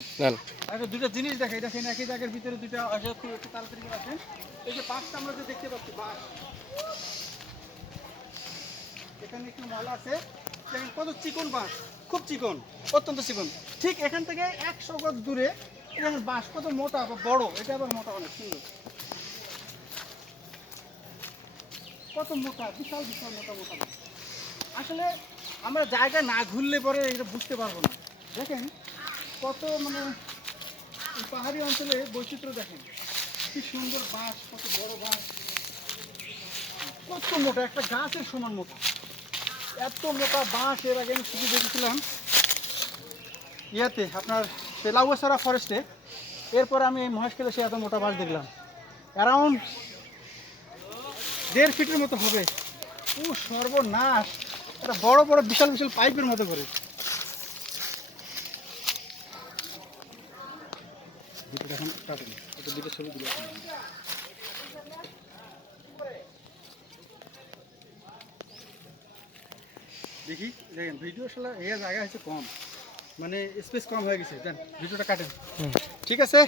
নেন। আচ্ছা, দুটো জিনিস দেখাই। দেখেন একই জায়গার ভিতরে দুটো আসলে খুব একটু তাড়াতাড়ি করে আছে। এই যে বাঁশটা আমরা যে দেখতে পাচ্ছি, বাঁশ এখানে একটু ময়লা আছে। দেখেন কত চিকন বাঁশ, খুব চিকন, অত্যন্ত চিকন। ঠিক এখান থেকে 100 গজ দূরে এখানে বাঁশ কত মোটা বা বড়, এটা আবার মোটা, অনেক সুন্দর, কত মোটা, বিশাল বিশাল মোটা মোটা বাঁশ। আসলে আমরা জায়গা না ঘুরলে পরে এটা বুঝতে পারবো না। দেখেন কত মানে এই পাহাড়ি অঞ্চলে বৈচিত্র্য দেখেন, কি সুন্দর বাঁশ, কত বড় বাঁশ, কত মোটা, একটা গাছের সমান মোটা। এত মোটা বাঁশ এর আগে আমি শুধু দেখেছিলাম ইয়াতে আপনার লাউয়াছড়া ফরেস্টে। এরপরে আমি এই মহেশখালে সে এত মোটা বাঁশ দেখলাম, অ্যারাউন্ড 1.5 ফিটের মতো হবে। ও সর্বনাশ, এটা বড় বড় বিশাল বিশাল পাইপের মতো করে। ভিডিওটা এখন কাটেন, এটা দুটো ছবি দিলে দেখি। দেখেন ভিডিও আসলে এই জায়গা হচ্ছে কম, মানে স্পেস কম হয়ে গেছে। দেন ভিডিওটা কাটেন, ঠিক আছে।